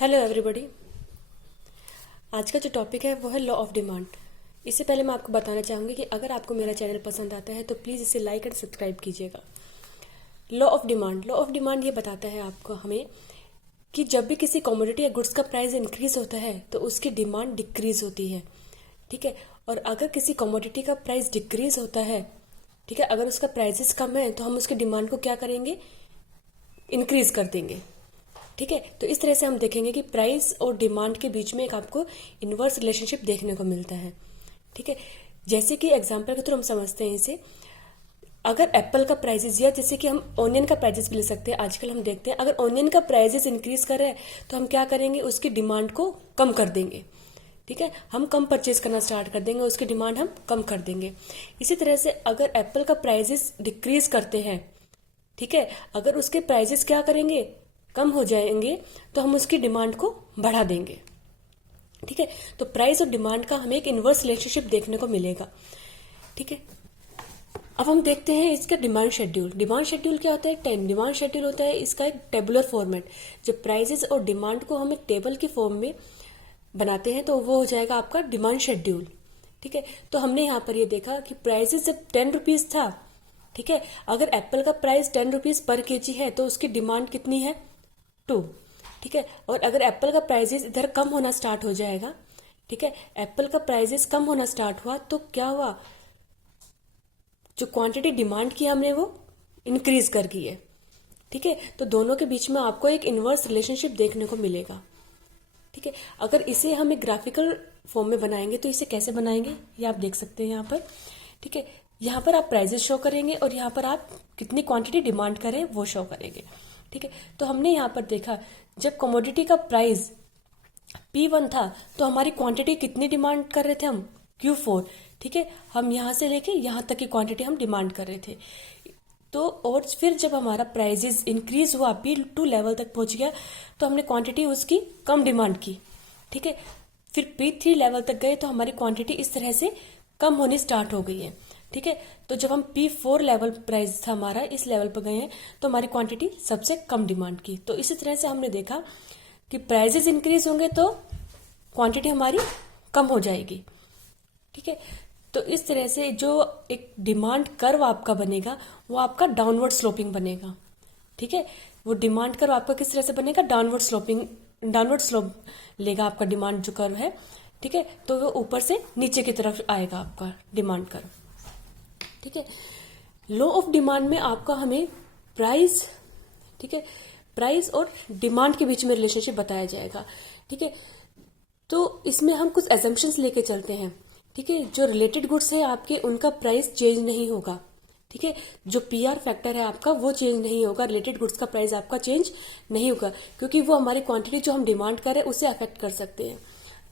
Hello everybody. आज का जो टॉपिक है वो है लॉ ऑफ डिमांड। इससे पहले मैं आपको बताना चाहूँगी कि अगर आपको मेरा चैनल पसंद आता है तो प्लीज़ इसे लाइक एंड सब्सक्राइब कीजिएगा। लॉ ऑफ डिमांड ये बताता है आपको हमें कि जब भी किसी कमोडिटी या गुड्स का प्राइस इंक्रीज होता है तो उसकी डिमांड डिक्रीज होती है। ठीक है। और अगर किसी कमोडिटी का प्राइस डिक्रीज होता है, ठीक है, अगर उसका प्राइसेस कम है तो हम उसकी डिमांड को क्या करेंगे, इंक्रीज कर देंगे। ठीक है। तो इस तरह से हम देखेंगे कि प्राइस और डिमांड के बीच में एक आपको इन्वर्स रिलेशनशिप देखने को मिलता है। ठीक है। जैसे कि एग्जांपल के थ्रू हम समझते हैं इसे। अगर एप्पल का प्राइसेस, या जैसे कि हम ऑनियन का प्राइसेस भी ले सकते हैं, आजकल हम देखते हैं अगर ऑनियन का प्राइसेस इंक्रीज कर रहे हैं तो हम क्या करेंगे, उसकी डिमांड को कम कर देंगे। ठीक है। हम कम परचेज करना स्टार्ट कर देंगे, उसकी डिमांड हम कम कर देंगे। इसी तरह से अगर एप्पल का प्राइसेस डिक्रीज करते हैं, ठीक है, अगर उसके प्राइसेस क्या करेंगे, कम हो जाएंगे, तो हम उसकी डिमांड को बढ़ा देंगे। ठीक है। तो प्राइस और डिमांड का हमें एक इनवर्स रिलेशनशिप देखने को मिलेगा। ठीक है। अब हम देखते हैं इसका डिमांड शेड्यूल। डिमांड शेड्यूल क्या होता है? डिमांड शेड्यूल होता है इसका एक टेबुलर फॉर्मेट। जब प्राइसेस और डिमांड को हम एक टेबल के फॉर्म में बनाते हैं तो वो हो जाएगा आपका डिमांड शेड्यूल। ठीक है। तो हमने यहाँ पर ये देखा कि प्राइसेस जब 10 रुपीज था, ठीक है, अगर एप्पल का प्राइस 10 रुपीज पर केजी है तो उसकी डिमांड कितनी है, 2। ठीक है। और अगर एप्पल का प्राइजेस इधर कम होना स्टार्ट हो जाएगा, ठीक है, एप्पल का प्राइजेस कम होना स्टार्ट हुआ तो क्या हुआ, जो क्वांटिटी डिमांड की हमने वो इंक्रीज कर दी है। ठीक है। तो दोनों के बीच में आपको एक इनवर्स रिलेशनशिप देखने को मिलेगा। ठीक है। अगर इसे हम एक ग्राफिकल फॉर्म में बनाएंगे तो इसे कैसे बनाएंगे ये आप देख सकते हैं यहाँ पर। ठीक है। यहाँ पर आप प्राइजेस शो करेंगे और यहाँ पर आप कितनी क्वांटिटी डिमांड करें वो शो करेंगे। ठीक है। तो हमने यहाँ पर देखा जब कमोडिटी का प्राइस P1 था तो हमारी क्वांटिटी कितनी डिमांड कर रहे थे हम, Q4। ठीक है। हम यहाँ से लेके यहाँ तक की क्वांटिटी हम डिमांड कर रहे थे। तो और फिर जब हमारा प्राइजेस इंक्रीज हुआ, P2 लेवल तक पहुंच गया तो हमने क्वांटिटी उसकी कम डिमांड की। ठीक है। फिर P3 लेवल तक गए तो हमारी क्वांटिटी इस तरह से कम होनी स्टार्ट हो गई है। ठीक है। तो जब हम P4 लेवल प्राइस था हमारा, इस लेवल पर गए हैं तो हमारी क्वांटिटी सबसे कम डिमांड की। तो इसी तरह से हमने देखा कि प्राइसेस इंक्रीज होंगे तो क्वांटिटी हमारी कम हो जाएगी। ठीक है। तो इस तरह से जो एक डिमांड कर्व आपका बनेगा वो आपका डाउनवर्ड स्लोपिंग बनेगा। ठीक है। वो डिमांड कर्व आपका किस तरह से बनेगा, डाउनवर्ड स्लोप लेगा आपका डिमांड जो कर्व है। ठीक है। तो वो ऊपर से नीचे की तरफ आएगा आपका डिमांड कर्व। ठीक है। लॉ ऑफ डिमांड में आपका हमें प्राइस, ठीक है, प्राइस और डिमांड के बीच में रिलेशनशिप बताया जाएगा। ठीक है। तो इसमें हम कुछ एजम्पशंस लेके चलते हैं। ठीक है। जो रिलेटेड गुड्स है आपके, उनका प्राइस चेंज नहीं होगा। ठीक है। जो PR फैक्टर है आपका वो चेंज नहीं होगा, रिलेटेड गुड्स का प्राइस आपका चेंज नहीं होगा, क्योंकि वो हमारी क्वांटिटी जो हम डिमांड करें उसे अफेक्ट कर सकते हैं।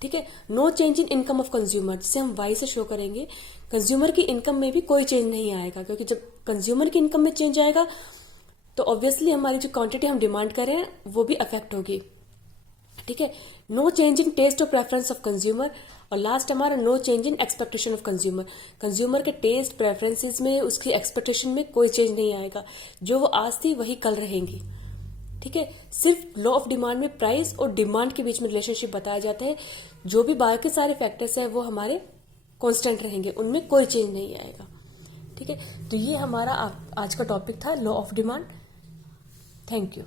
ठीक है। No change in income of consumer, जिसे हम वाई से शो करेंगे, कंज्यूमर की इनकम में भी कोई चेंज नहीं आएगा, क्योंकि जब कंज्यूमर की इनकम में चेंज आएगा तो ऑब्वियसली हमारी जो क्वांटिटी हम डिमांड कर रहे हैं वो भी अफेक्ट होगी। ठीक है। नो चेंज इन टेस्ट और प्रेफरेंस ऑफ कंज्यूमर, और लास्ट हमारा no change in expectation of consumer. Consumer के टेस्ट प्रेफरेंसेस में, उसकी एक्सपेक्टेशन में कोई चेंज नहीं आएगा, जो वो आज थी वही कल रहेंगी। ठीक है। सिर्फ लॉ ऑफ डिमांड में प्राइस और डिमांड के बीच में रिलेशनशिप बताया जाता है। जो भी बाकी सारे फैक्टर्स है वो हमारे कांस्टेंट रहेंगे, उनमें कोई चेंज नहीं आएगा। ठीक है। तो ये हमारा आज का टॉपिक था law of demand. Thank you.